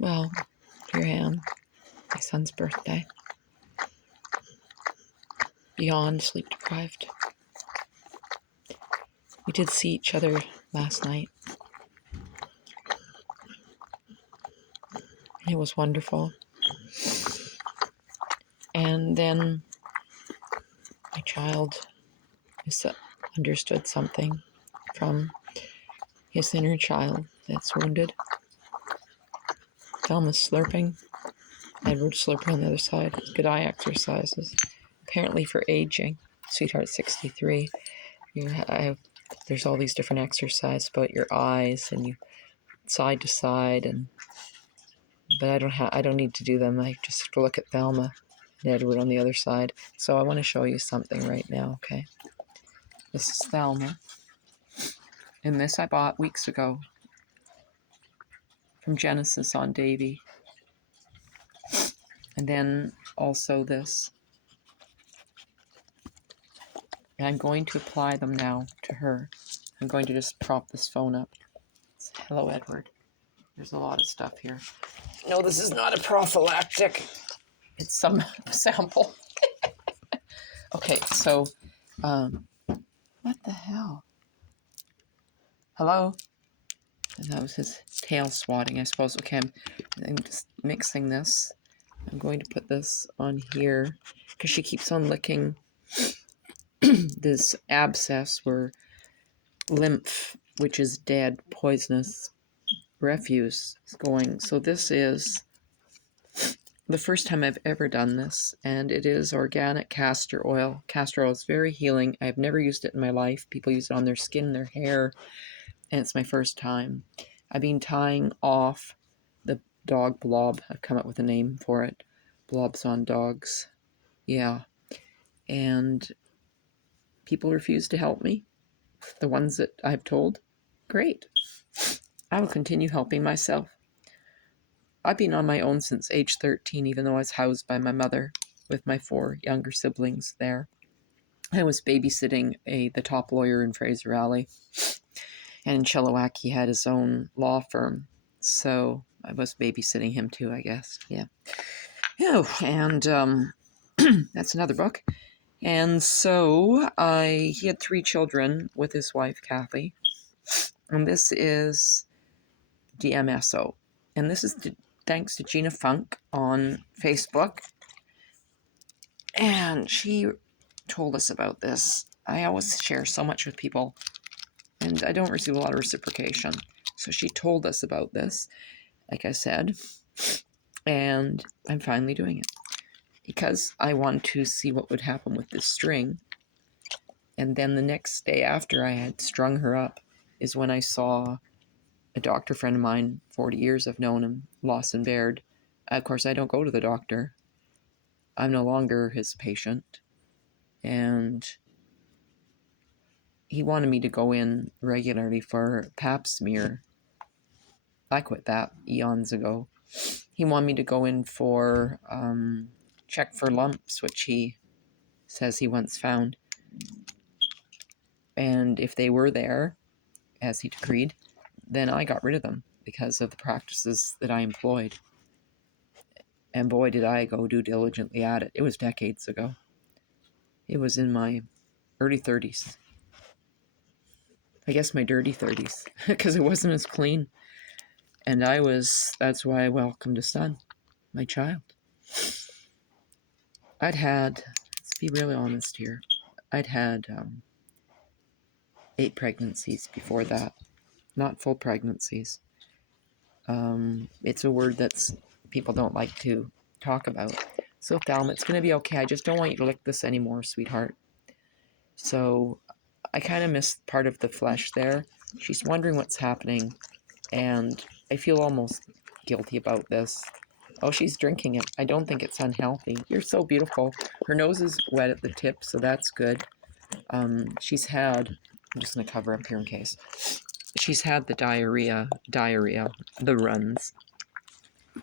Well, here I am, my son's birthday. Beyond sleep deprived. We did see each other last night. It was wonderful. And then my child understood something from his inner child that's wounded. Thelma's slurping. Edward's slurping on the other side. Good eye exercises. Apparently for aging. Sweetheart 63. There's all these different exercises about your eyes and you side to side, but I don't need to do them. I just have to look at Thelma and Edward on the other side. So I want to show you something right now, okay? This is Thelma. And this I bought weeks ago from Genesis on Davy. And then also this. And I'm going to apply them now to her. I'm going to just prop this phone up. Hello, Edward. There's a lot of stuff here. No, this is not a prophylactic. It's some sample. Okay, so, what the hell? Hello? And that was his tail swatting, I suppose. Okay, I'm just mixing this. I'm going to put this on here because she keeps on licking this abscess where lymph, which is dead, poisonous refuse, is going. So this is the first time I've ever done this, and it is organic castor oil. Castor oil is very healing. I've never used it in my life. People use it on their skin, their hair, and it's my first time. I've been tying off the dog blob. I've come up with a name for it. Blobs on dogs. Yeah. And people refuse to help me. The ones that I've told, great. I will continue helping myself. I've been on my own since age 13, even though I was housed by my mother with my 4 younger siblings there. I was babysitting the top lawyer in Fraser Valley. And in Chilliwack, he had his own law firm. So I was babysitting him too, I guess. Yeah. Oh, and that's another book. And so he had 3 children with his wife, Kathy. And this is DMSO. And this is thanks to Gina Funk on Facebook. And she told us about this. I always share so much with people, and I don't receive a lot of reciprocation. So she told us about this, like I said, and I'm finally doing it because I want to see what would happen with this string. And then the next day after I had strung her up is when I saw a doctor friend of mine, 40 years I've known him, Lawson Baird. Of course, I don't go to the doctor. I'm no longer his patient. And he wanted me to go in regularly for pap smear. I quit that eons ago. He wanted me to go in for check for lumps, which he says he once found. And if they were there, as he decreed, then I got rid of them because of the practices that I employed. And boy, did I go do diligently at it. It was decades ago. It was in my early 30s. I guess my dirty 30s, because it wasn't as clean. And that's why I welcomed a son, my child. Let's be really honest here, I'd had 8 pregnancies before that. Not full pregnancies. It's a word that's people don't like to talk about. So Thelma, it's going to be okay. I just don't want you to lick this anymore, sweetheart. So I kind of missed part of the flesh there. She's wondering what's happening, and I feel almost guilty about this. Oh, she's drinking it. I don't think it's unhealthy. You're so beautiful. Her nose is wet at the tip, so that's good. I'm just going to cover up here in case. She's had the diarrhea, the runs,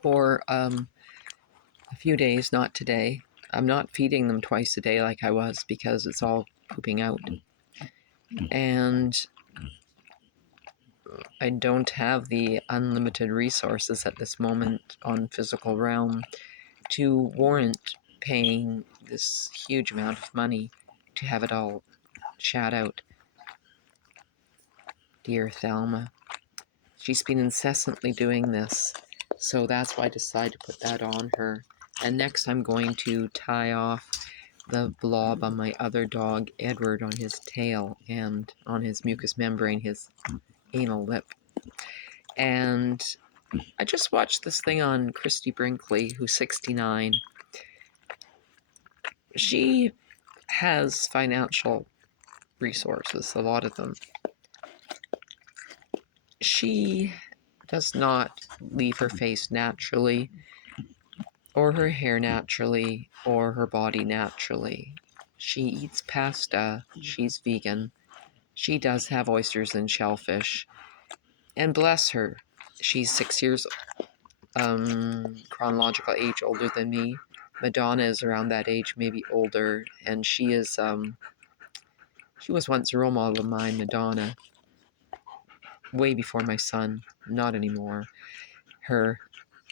for a few days, not today. I'm not feeding them twice a day like I was because it's all pooping out. And I don't have the unlimited resources at this moment on physical realm to warrant paying this huge amount of money to have it all shat out. Dear Thelma. She's been incessantly doing this, so that's why I decided to put that on her. And next I'm going to tie off the blob on my other dog, Edward, on his tail and on his mucous membrane, his anal lip. And I just watched this thing on Christy Brinkley, who's 69. She has financial resources, a lot of them. She does not leave her face naturally, or her hair naturally, or her body naturally. She eats pasta, she's vegan, she does have oysters and shellfish, and bless her, she's 6 years chronological age older than me. Madonna is around that age, maybe older, and she is she was once a role model of mine, Madonna, way before my son, not anymore. Her,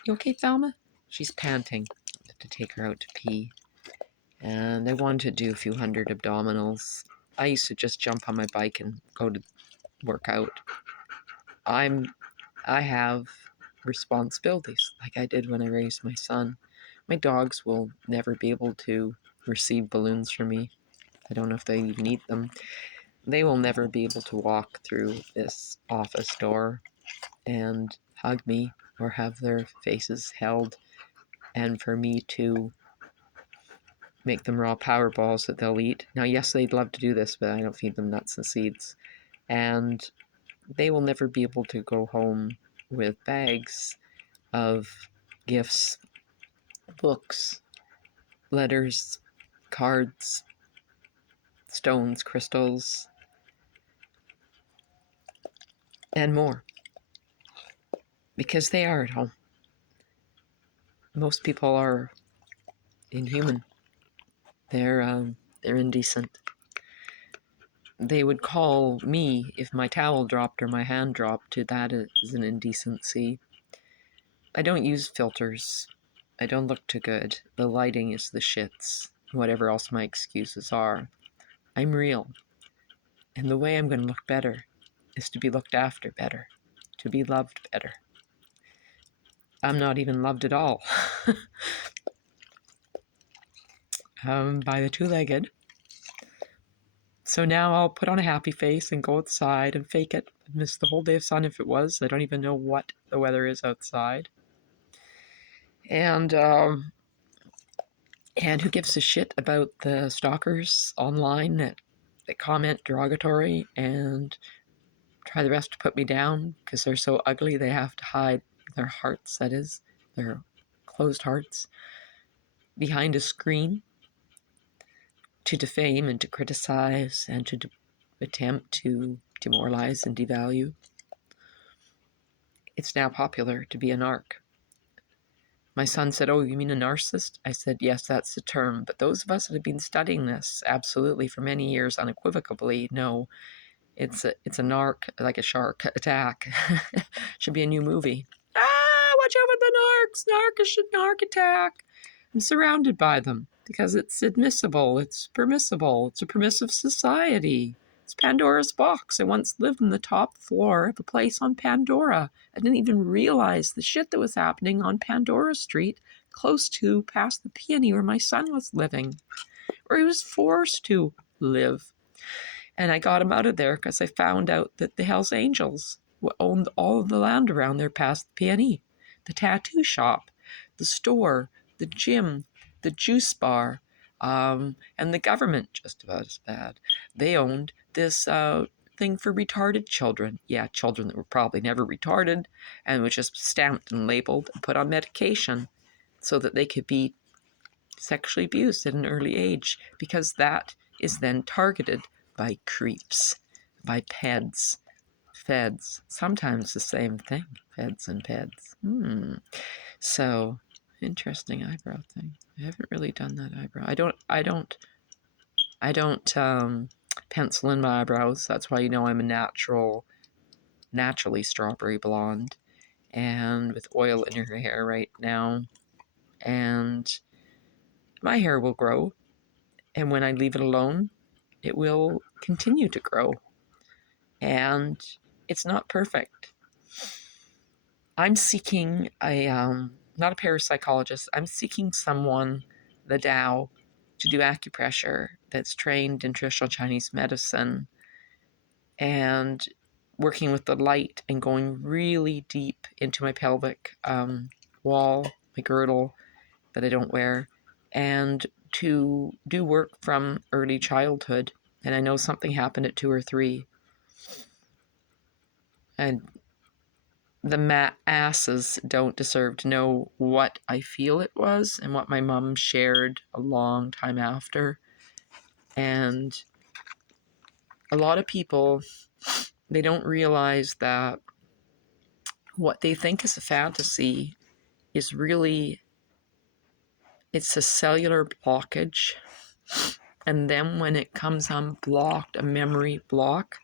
you okay, Thelma? She's panting. I have to take her out to pee. And I wanted to do a few hundred abdominals. I used to just jump on my bike and go to work out. I have responsibilities like I did when I raised my son. My dogs will never be able to receive balloons from me. I don't know if they even eat them. They will never be able to walk through this office door and hug me or have their faces held, and for me to make them raw power balls that they'll eat. Now, yes, they'd love to do this, but I don't feed them nuts and seeds. And they will never be able to go home with bags of gifts, books, letters, cards, stones, crystals, and more. Because they are at home. Most people are inhuman. They're indecent. They would call me if my towel dropped or my hand dropped to that as an indecency. I don't use filters. I don't look too good. The lighting is the shits. Whatever else my excuses are. I'm real. And the way I'm going to look better is to be looked after better. To be loved better. I'm not even loved at all. By the two-legged. So now I'll put on a happy face and go outside and fake it. I'd miss the whole day of sun if it was. I don't even know what the weather is outside. And who gives a shit about the stalkers online that comment derogatory and try their best to put me down because they're so ugly they have to hide their hearts, that is, their closed hearts, behind a screen to defame and to criticize and to attempt to demoralize and devalue. It's now popular to be a narc. My son said, "Oh, you mean a narcissist?" I said, "Yes, that's the term. But those of us that have been studying this absolutely for many years unequivocally know it's a narc, like a shark attack." Should be a new movie. Watch out for the narcs! Narc attack. I'm surrounded by them because it's admissible, it's permissible, it's a permissive society. It's Pandora's box. I once lived on the top floor of a place on Pandora. I didn't even realize the shit that was happening on Pandora Street, close to past the Peony where my son was living, where he was forced to live. And I got him out of there because I found out that the Hells Angels owned all of the land around there past the Peony, the tattoo shop, the store, the gym, the juice bar, and the government, just about as bad. They owned this thing for retarded children. Yeah, children that were probably never retarded and was just stamped and labeled and put on medication so that they could be sexually abused at an early age, because that is then targeted by creeps, by peds, feds, sometimes the same thing, feds and peds. So, interesting eyebrow thing. I haven't really done that eyebrow. I don't pencil in my eyebrows. That's why you know I'm a natural naturally strawberry blonde and with oil in her hair right now. And my hair will grow. And when I leave it alone, it will continue to grow. And it's not perfect. I'm seeking not a parapsychologist, I'm seeking someone, the Tao, to do acupressure that's trained in traditional Chinese medicine and working with the light and going really deep into my pelvic wall, my girdle that I don't wear, and to do work from early childhood. And I know something happened at 2 or 3. And the asses don't deserve to know what I feel it was and what my mom shared a long time after. And a lot of people, they don't realize that what they think is a fantasy is really, it's a cellular blockage. And then when it comes unblocked, a memory block,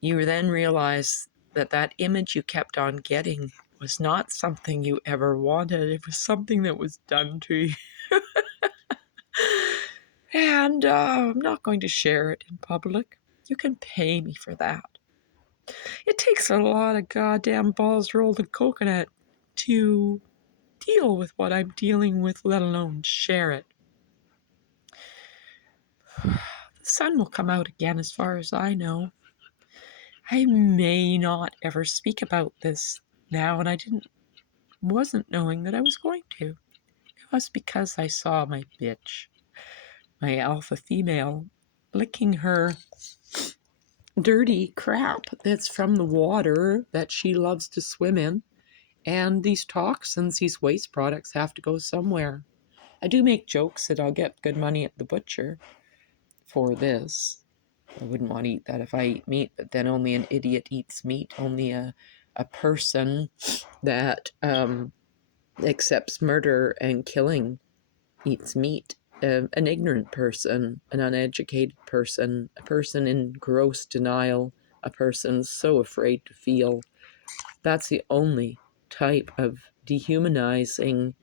you then realize that that image you kept on getting was not something you ever wanted. It was something that was done to you. And I'm not going to share it in public. You can pay me for that. It takes a lot of goddamn balls rolled in coconut to deal with what I'm dealing with, let alone share it. The sun will come out again as far as I know. I may not ever speak about this now, and I wasn't knowing that I was going to. It was because I saw my bitch, my alpha female, licking her dirty crap that's from the water that she loves to swim in. And these toxins, these waste products have to go somewhere. I do make jokes that I'll get good money at the butcher for this. I wouldn't want to eat that if I eat meat, but then only an idiot eats meat. Only a person that accepts murder and killing eats meat. An ignorant person, an uneducated person, a person in gross denial, a person so afraid to feel. That's the only type of dehumanizing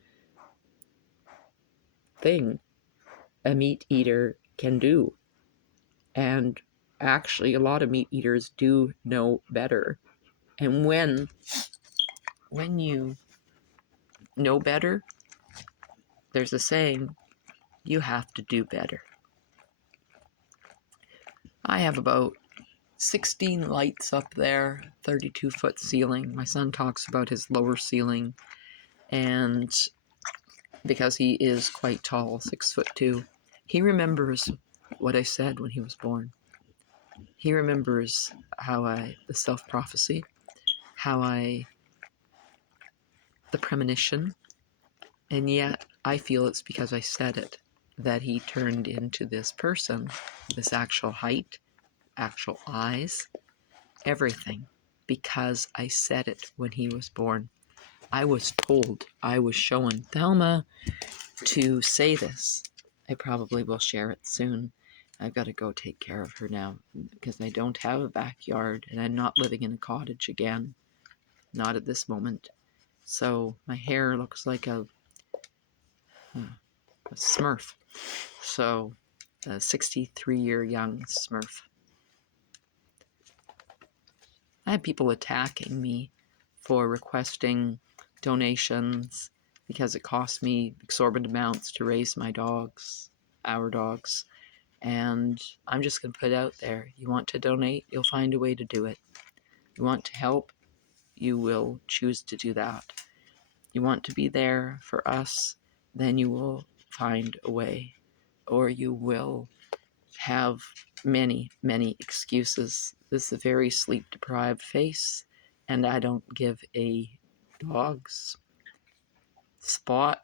thing a meat eater can do. And actually, a lot of meat eaters do know better. And when you know better, there's a saying, you have to do better. I have about 16 lights up there, 32-foot ceiling. My son talks about his lower ceiling, and because he is quite tall, 6'2", he remembers what I said when he was born. He remembers the self-prophecy, the premonition, and yet I feel it's because I said it that he turned into this person, this actual height, actual eyes, everything, because I said it when he was born. I was told, I was shown Thelma to say this. I probably will share it soon. I've got to go take care of her now because I don't have a backyard and I'm not living in a cottage again. Not at this moment. So my hair looks like a smurf. So a 63-year young smurf. I had people attacking me for requesting donations because it cost me exorbitant amounts to raise my dogs, our dogs. And I'm just going to put it out there. You want to donate, you'll find a way to do it. You want to help, you will choose to do that. You want to be there for us, then you will find a way. Or you will have many, many excuses. This is a very sleep-deprived face, and I don't give a dog's spot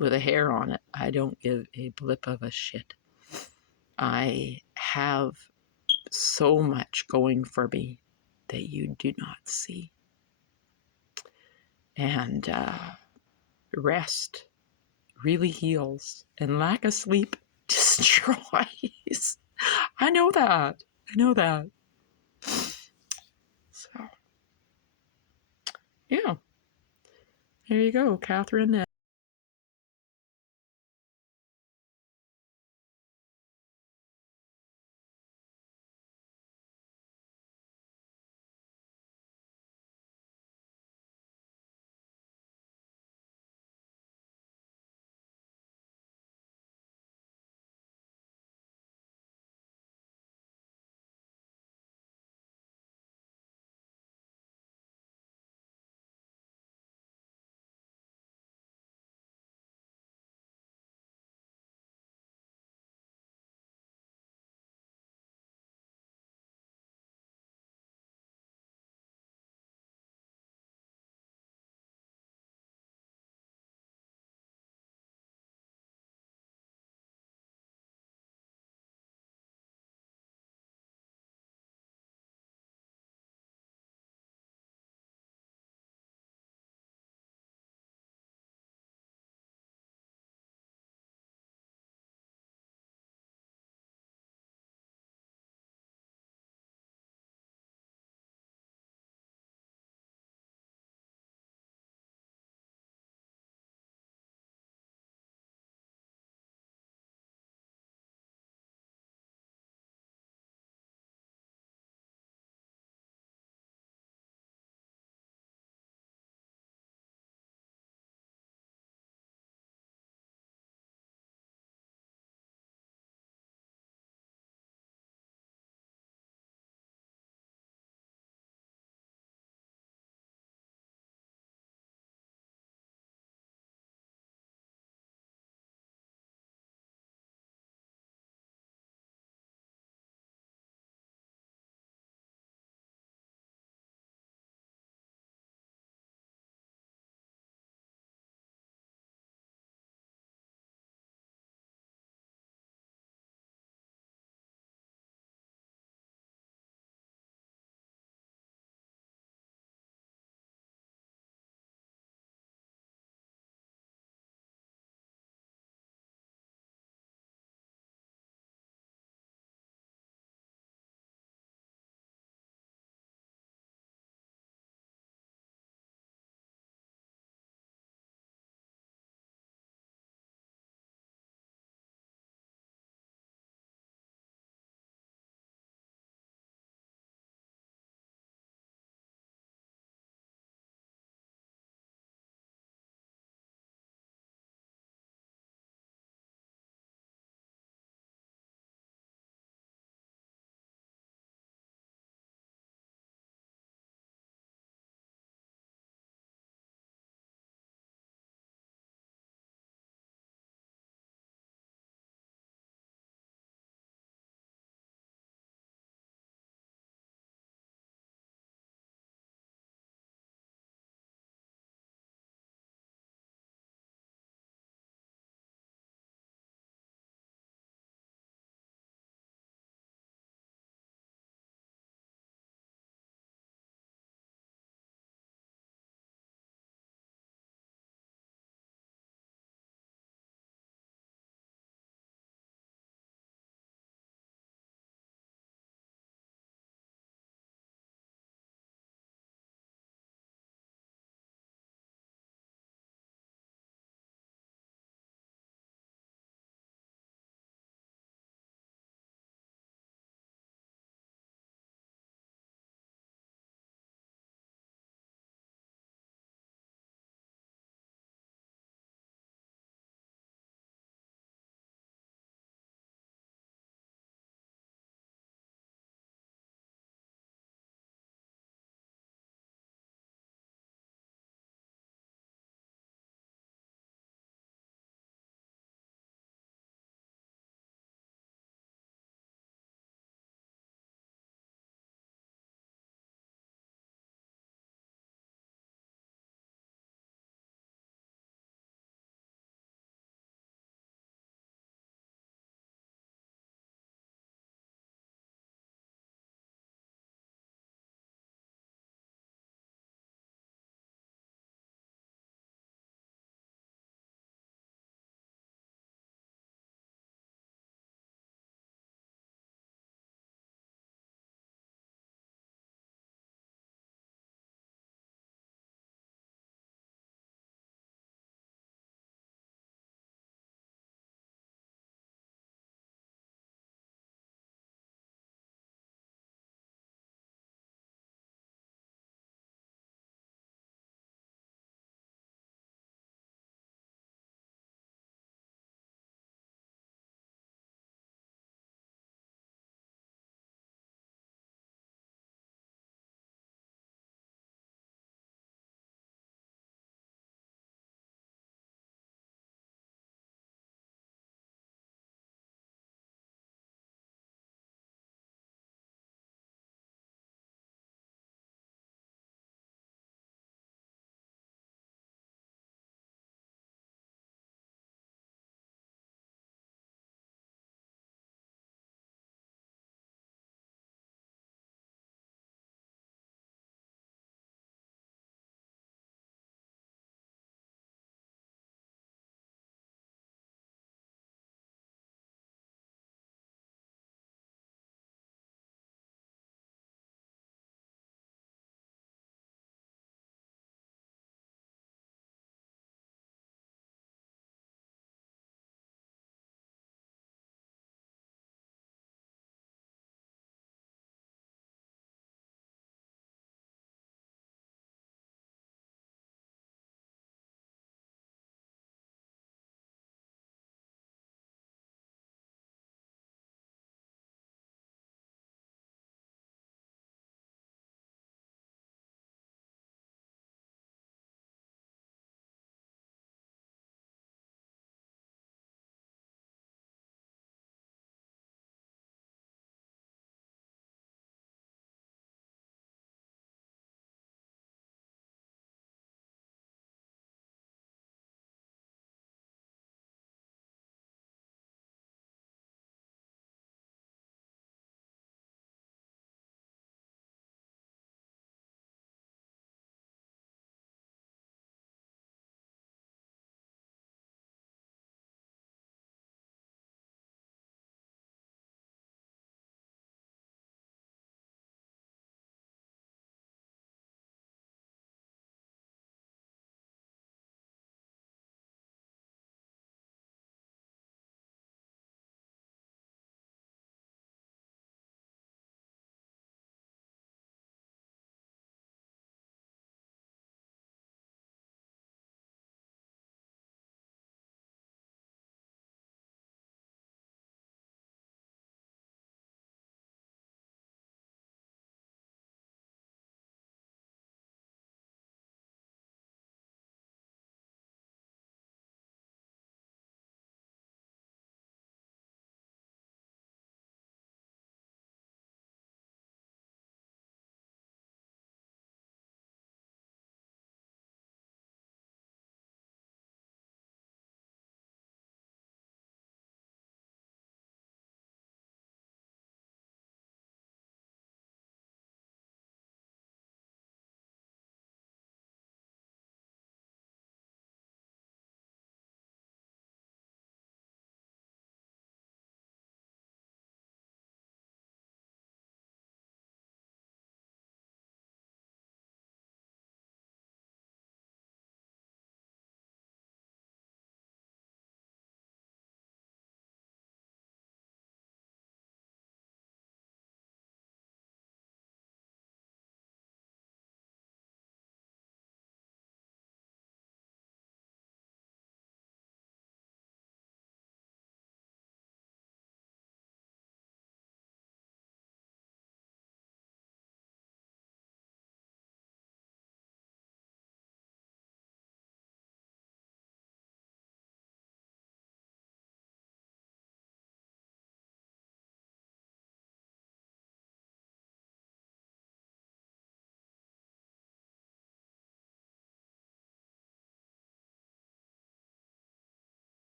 with a hair on it. I don't give a blip of a shit. I have so much going for me that you do not see. And rest really heals, and lack of sleep destroys. I know that. So Yeah. There you go, Catherine.